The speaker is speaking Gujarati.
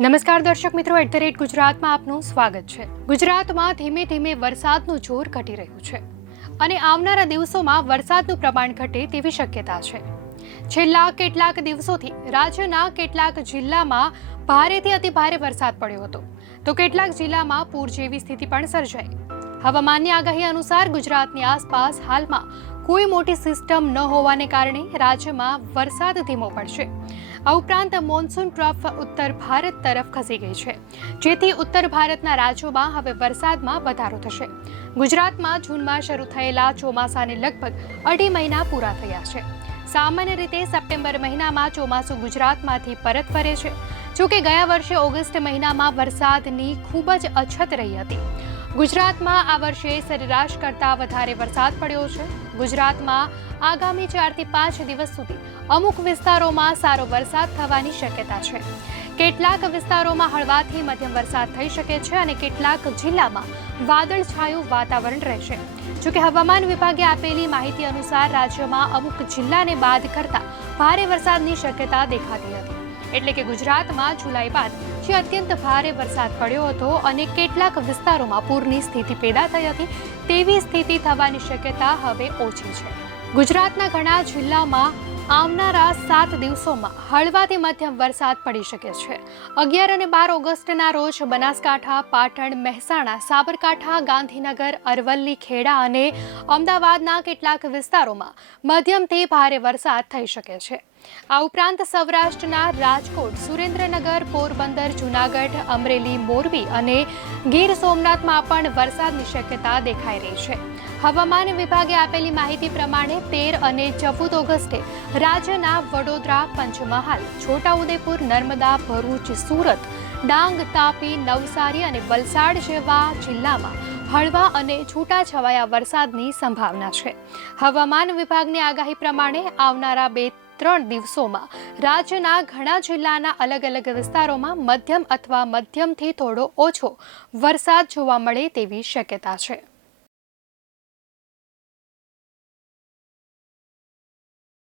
નમસ્કાર દર્શક મિત્રો, @ગુજરાતમાં આપનું સ્વાગત છે। ગુજરાતમાં ધીમે ધીમે વરસાદનું જોર ઘટી રહ્યું છે અને આવનારા દિવસોમાં વરસાદનું પ્રમાણ ઘટે તેવી શક્યતા છે। છેલ્લા કેટલાક દિવસોથી રાજ્યના કેટલાક જિલ્લામાં ભારેથી અતિભારે વરસાદ પડ્યો હતો, તો કેટલાક જિલ્લામાં પૂર જેવી સ્થિતિ પણ સર્જાઈ। હવામાનની આગાહી અનુસાર ગુજરાતની આસપાસ હાલમાં કોઈ મોટી સિસ્ટમ ન હોવાને કારણે રાજ્યમાં વરસાદ ધીમો પડશે। આ ઉપરાંત મોન્સૂન ટ્રફ ઉત્તર ભારત તરફ ખસી ગઈ છે, જેથી ઉત્તર ભારતના રાજ્યોમાં હવે વરસાદમાં વધારો થશે। ગુજરાતમાં જૂનમાં શરૂ થયેલા ચોમાસાને લગભગ 2.5 મહિના પૂરા થયા છે। સામાન્ય રીતે સપ્ટેમ્બર મહિનામાં ચોમાસું ગુજરાતમાંથી પરત ફરે છે, જોકે ગયા વર્ષે ઓગસ્ટ મહિનામાં વરસાદની ખૂબ જ અછત રહી હતી। ગુજરાતમાં આ વર્ષે સરેરાશ કરતાં વધારે વરસાદ પડ્યો છે। ગુજરાતમાં આગામી 4 થી 5 દિવસ સુધી અમુક વિસ્તારોમાં સારો વરસાદ થવાની શક્યતા છે। કેટલાક વિસ્તારોમાં હળવાથી મધ્યમ વરસાદ થઈ શકે છે અને કેટલાક જિલ્લામાં વાદળછાયું વાતાવરણ રહેશે। જોકે હવામાન વિભાગે આપેલી માહિતી અનુસાર રાજ્યમાં અમુક જિલ્લાને બાદ કરતા ભારે વરસાદની શક્યતા દેખાતી હતી, એટલે કે ગુજરાતમાં જુલાઈ બાદ જે અત્યંત ભારે વરસાદ પડ્યો હતો અને કેટલાક વિસ્તારોમાં પૂરની સ્થિતિ પેદા થઈ હતી, તેવી સ્થિતિ થવાની શક્યતા હવે ઓછી છે। ગુજરાતના ઘણા જિલ્લામાં આવનારા 7 દિવસોમાં હળવાથી મધ્યમ વરસાદ પડી શકે છે। 11 અને 12 ઓગસ્ટના રોજ બનાસકાંઠા, પાટણ, મહેસાણા, સાબરકાંઠા, ગાંધીનગર, અરવલ્લી, ખેડા અને અમદાવાદના કેટલાક વિસ્તારોમાં મધ્યમથી ભારે વરસાદ થઈ શકે છે। આ ઉપરાંત સૌરાષ્ટ્રના રાજકોટ, સુરેન્દ્રનગર, પોરબંદર, જૂનાગઢ, અમરેલી, મોરબી અને ગીર સોમનાથમાં પણ વરસાદની શક્યતા દેખાઈ રહી છે। હવામાન વિભાગે આપેલી માહિતી પ્રમાણે 13 અને 14 ઓગસ્ટે રાજ્યના વડોદરા, પંચમહાલ, છોટાઉદેપુર, નર્મદા, ભરૂચ, સુરત, ડાંગ, તાપી, નવસારી અને વલસાડ જેવા જિલ્લામાં હળવા અને છૂટાછવાયા વરસાદની સંભાવના છે। હવામાન વિભાગની આગાહી પ્રમાણે આવનારા 2-3 દિવસોમાં રાજ્યના ઘણા જિલ્લાના અલગ અલગ વિસ્તારોમાં મધ્યમ અથવા મધ્યમથી થોડો ઓછો વરસાદ જોવા મળે તેવી શક્યતા છે।